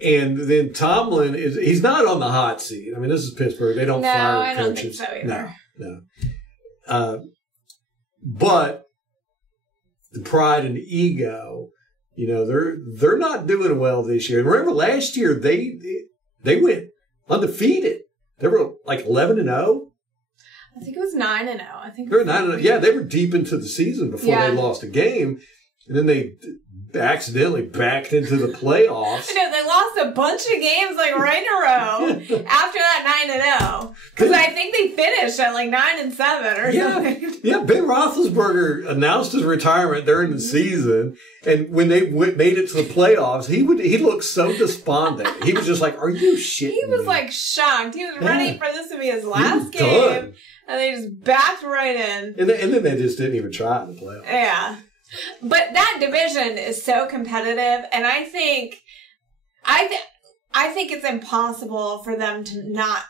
And then Tomlin he's not on the hot seat. I mean, this is Pittsburgh. They don't fire coaches. No, I don't think so either. No. But the pride and ego, they're not doing well this year. And remember last year they went undefeated. They were like 11-0. I think it was 9-0. I think they were 9-0. Yeah, they were deep into the season before they lost a game, and then they accidentally backed into the playoffs. I know, they lost a bunch of games right in a row after that 9-0. Because I think they finished at 9-7 or something. Yeah, Ben Roethlisberger announced his retirement during the season, and when they made it to the playoffs, he looked so despondent. He was just like, "Are you shitting He was me?" shocked. He was ready for this to be his last game, done. and they just backed right in. And then they just didn't even try in the playoffs. Yeah. But that division is so competitive, and I think it's impossible for them to not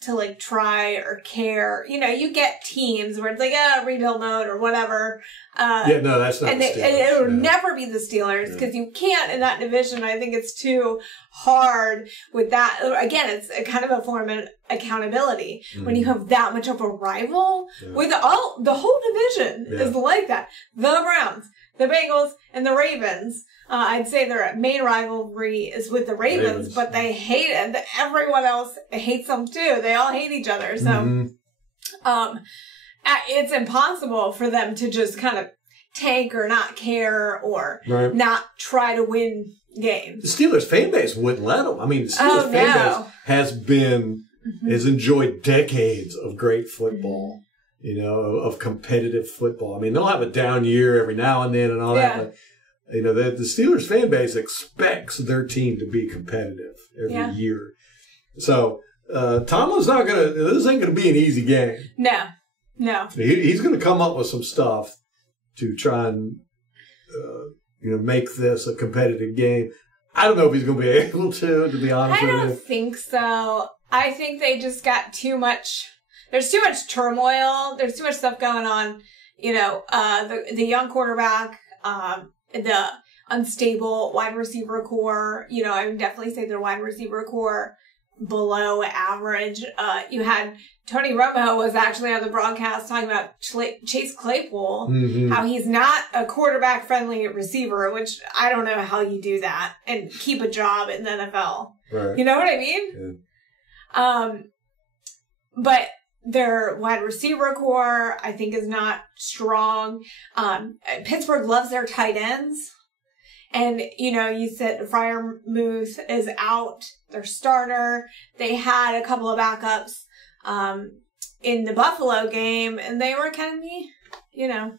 to try or care. You get teams where it's rebuild mode or whatever. No, that's not. And it'll never be the Steelers because you can't in that division. I think it's too hard with that. Again, it's a kind of a form of accountability when you have that much of a rival with the whole division is like that. The Browns, the Bengals, and the Ravens. I'd say their main rivalry is with the Ravens, but they hate it. Everyone else hates them too. They all hate each other. So, it's impossible for them to just kind of tank or not care or not try to win games. The Steelers fan base wouldn't let them. I mean, the Steelers fan base has enjoyed decades of great football, of competitive football. I mean, they'll have a down year every now and then and all that. But, the Steelers fan base expects their team to be competitive every year. So, Tomlin's this ain't going to be an easy game. No. He's going to come up with some stuff to try and, make this a competitive game. I don't know if he's going to be able to be honest with you. I don't think so. I think they just got too much. There's too much turmoil. There's too much stuff going on. The young quarterback, the unstable wide receiver core. I would definitely say their wide receiver core below average. You had Tony Romo was actually on the broadcast talking about Chase Claypool, how he's not a quarterback friendly receiver, which I don't know how you do that and keep a job in the NFL. Right. You know what I mean? Yeah. But Their wide receiver core, I think, is not strong. Pittsburgh loves their tight ends. And, you said Freiermuth is out, their starter. They had a couple of backups in the Buffalo game, and they were kind of,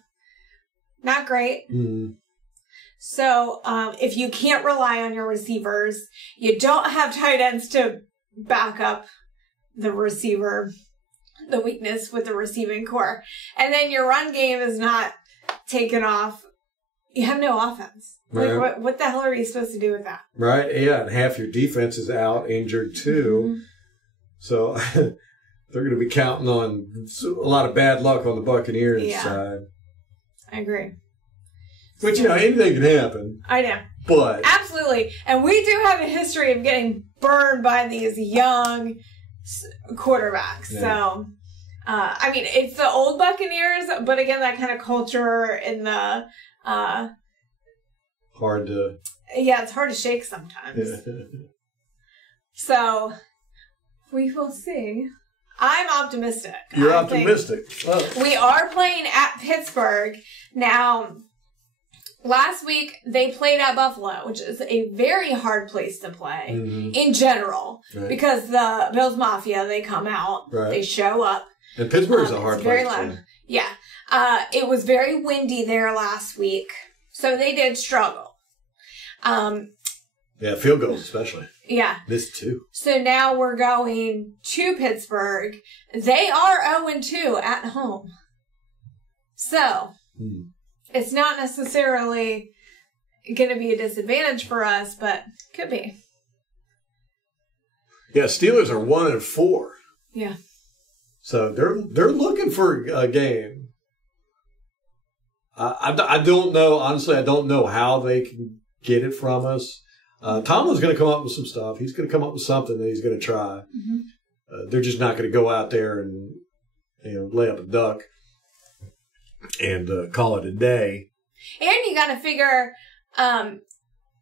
not great. Mm-hmm. So if you can't rely on your receivers, you don't have tight ends to back up the receiver, the weakness with the receiving core. And then your run game is not taken off. You have no offense. Right. Like, what the hell are you supposed to do with that? Right, yeah, and half your defense is out, injured too. Mm-hmm. So they're going to be counting on a lot of bad luck on the Buccaneers side. I agree. Which, anything can happen. I know. But absolutely. And we do have a history of getting burned by these young quarterbacks. Yeah. So, it's the old Buccaneers, but again, that kind of culture in the... hard to... Yeah, it's hard to shake sometimes. So, we will see. I'm optimistic. You're optimistic. We are playing at Pittsburgh. Now, last week, they played at Buffalo, which is a very hard place to play in general. Right. Because the Bills Mafia, they come out, they show up. And Pittsburgh's a hard place. Very loud. Yeah. It was very windy there last week, so they did struggle. Yeah, field goals especially. Yeah. Missed 2. So now we're going to Pittsburgh. They are 0-2 at home. So, it's not necessarily going to be a disadvantage for us, but could be. Yeah, Steelers are 1-4. Yeah. So they're looking for a game. I don't know. Honestly, I don't know how they can get it from us. Tomlin's going to come up with some stuff. He's going to come up with something that he's going to try. Mm-hmm. They're just not going to go out there and lay up a duck and call it a day. And you got to figure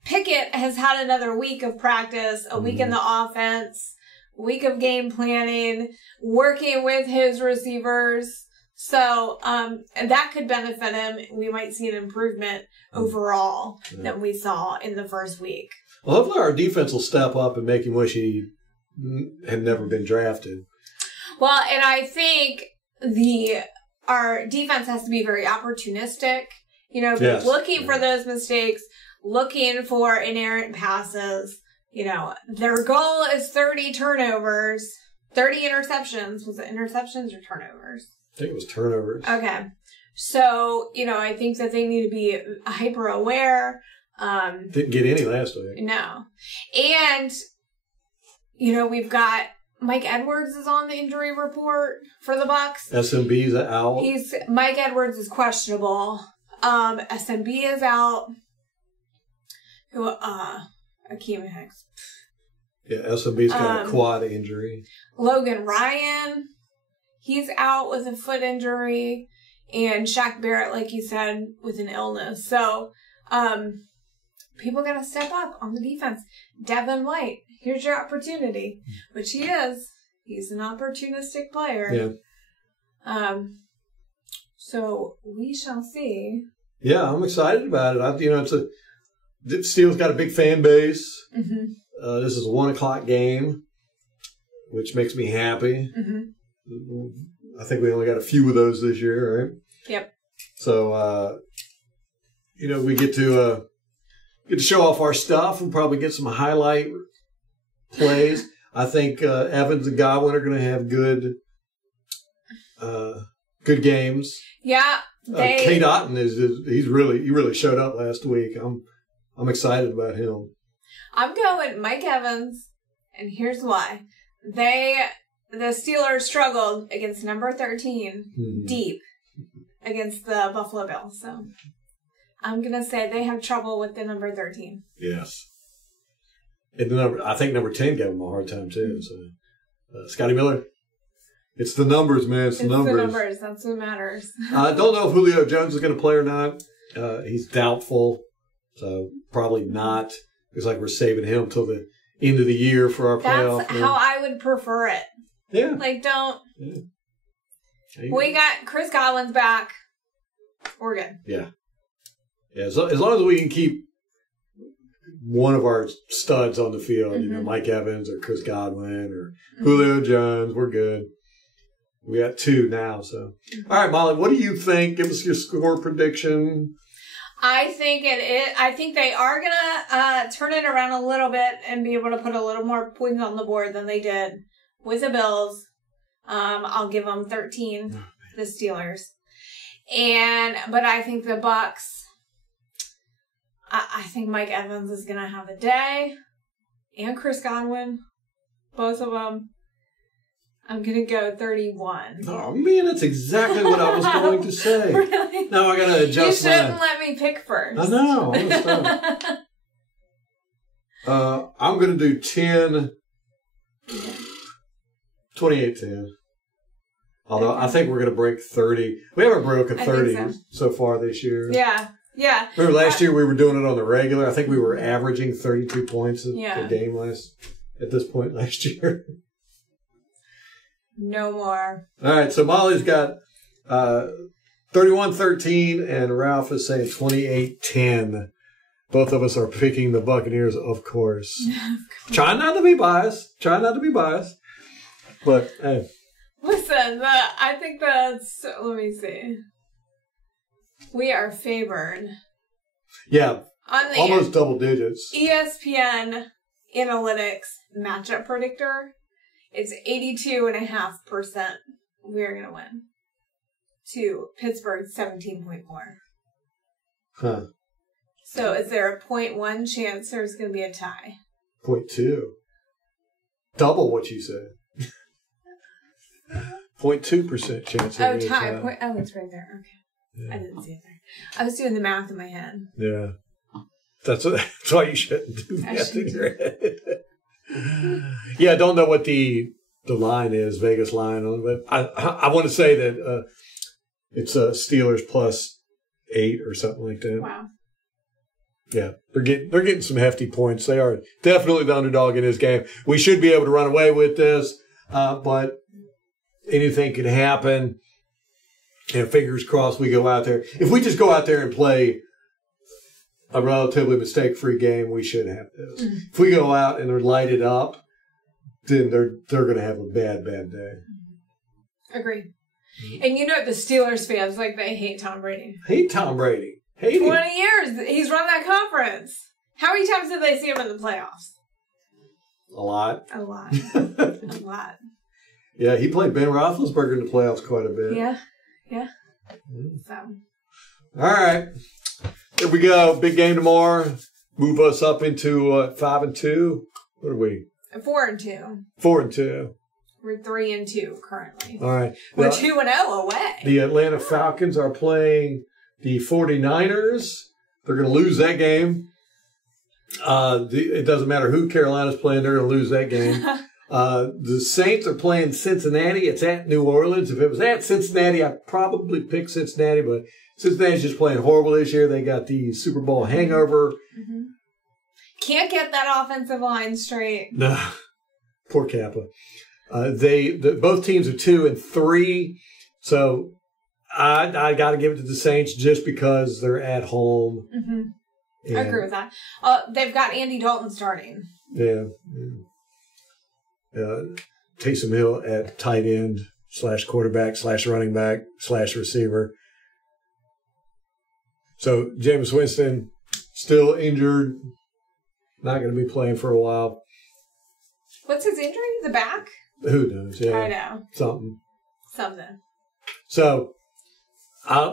Pickett has had another week of practice, a week in the offense, a week of game planning, working with his receivers. So that could benefit him. We might see an improvement overall than we saw in the first week. Well, hopefully our defense will step up and make him wish he had never been drafted. Well, and I think our defense has to be very opportunistic. Looking for those mistakes, looking for inerrant passes. Their goal is 30 turnovers, 30 interceptions. Was it interceptions or turnovers? I think it was turnovers. Okay. So, I think that they need to be hyper aware. Didn't get any last week. No. And, we've got Mike Edwards is on the injury report for the Bucs. SMB's out. Mike Edwards is questionable. SMB is out. Akeem Hicks. Yeah, SMB's got a quad injury. Logan Ryan, he's out with a foot injury. And Shaq Barrett, like you said, with an illness. So, people got to step up on the defense. Devin White, here's your opportunity, which he is. He's an opportunistic player. Yeah. So we shall see. Yeah, I'm excited about it. Steel's got a big fan base. Mm-hmm. This is a 1:00 game, which makes me happy. Mm-hmm. I think we only got a few of those this year, right? Yep. So, we get to show off our stuff and probably get some highlight plays. I think Evans and Godwin are going to have good games. Yeah. Kate Otten he really showed up last week. I'm excited about him. I'm going Mike Evans, and here's why. The Steelers struggled against number 13 deep against the Buffalo Bills. So I'm going to say they have trouble with the number 13. Yes. And I think number 10 gave them a hard time too. So Scotty Miller. It's the numbers, man. It's the numbers. That's what matters. I don't know if Julio Jones is going to play or not. He's doubtful. So probably not. Looks like we're saving him till the end of the year for our playoff. That's how I would prefer it. Yeah. Like, don't. Yeah. We got Chris Godwin's back. We're good. Yeah. As long as we can keep one of our studs on the field, Mike Evans or Chris Godwin or Julio Jones, we're good. We got 2 now. So, all right, Molly, what do you think? Give us your score prediction. I think I think they are gonna turn it around a little bit and be able to put a little more points on the board than they did with the Bills. I'll give them 13, the Steelers, but I think the Bucs. I think Mike Evans is gonna have a day, and Chris Godwin, both of them. I'm going to go 31. Oh, man, that's exactly what I was going to say. Really? Now I got to adjust You shouldn't let me pick first. I know. I'm going to do 28-10. Although I think we're going to break 30. We haven't broken 30 so far this year. Yeah. Yeah. Remember last year we were doing it on the regular? I think we were averaging 32 points a game at this point last year. No more. All right, so Molly's got 31-13, and Ralph is saying 28-10. Both of us are picking the Buccaneers, of course. Try not to be biased. But, hey. Listen, I think that's... Let me see. We are favored. Yeah, almost double digits. ESPN Analytics matchup predictor. It's 82.5% we're going to win. To Pittsburgh, 17.4. Huh. So is there a 0.1 chance there's going to be a tie? 0.2. Double what you said. 0.2% chance. Oh, tie. Oh, it's right there. Okay. Yeah. I didn't see it there. I was doing the math in my head. Yeah. That's why you shouldn't do math in your head. Yeah, I don't know what the line is, Vegas line on it, but I want to say that it's Steelers +8 or something like that. Wow. Yeah, they're getting some hefty points. They are definitely the underdog in this game. We should be able to run away with this, but anything could happen. And fingers crossed we go out there. If we just go out there and play a relatively mistake-free game, we should have this. Mm-hmm. If we go out and they're lighted up, then they're going to have a bad day. Agree. Mm-hmm. And you know the Steelers fans, like, they hate Tom Brady. Hate Tom Brady. 20 years. He's run that conference. How many times did they see him in the playoffs? A lot. A lot. Yeah, he played Ben Roethlisberger in the playoffs quite a bit. Yeah. Mm-hmm. So. All right. Here we go. Big game tomorrow. Move us up into 5-2. What are we? 4-2. 4-2. We're 3-2 currently. All right. We're 2-0 away. The Atlanta Falcons are playing the 49ers. They're going to lose that game. It doesn't matter who Carolina's playing. They're going to lose that game. The Saints are playing Cincinnati. It's at New Orleans. If it was at Cincinnati, I'd probably pick Cincinnati, but Cincinnati's just playing horrible this year. They got the Super Bowl hangover. Mm-hmm. Can't get that offensive line straight. No. Poor Kappa. Both teams are 2-3, so I got to give it to the Saints just because they're at home. Mm-hmm. I agree with that. They've got Andy Dalton starting. Yeah. Taysom Hill at tight end / quarterback / running back / receiver. So Jameis Winston still injured, not going to be playing for a while. What's his injury? The back? Who knows? Yeah, I know. Something. So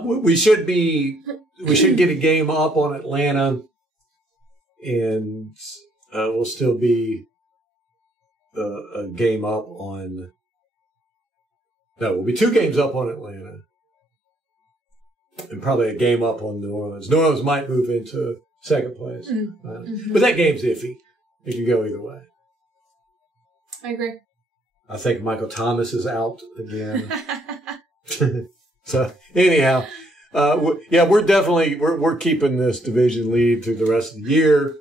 we should get a game up on Atlanta, and we'll still be a game up on. No, we'll be 2 games up on Atlanta, and probably a game up on New Orleans. New Orleans might move into second place, but that game's iffy. It could go either way. I agree. I think Michael Thomas is out again. So anyhow, we're keeping this division lead through the rest of the year.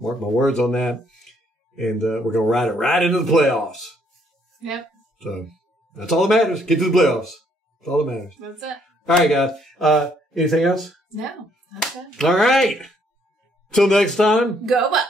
Mark my words on that, and we're gonna ride it right into the playoffs. Yep. So that's all that matters. Get to the playoffs. That's all that matters. That's it. All right, guys. Anything else? No, that's it. All right. Till next time. Go Bucks.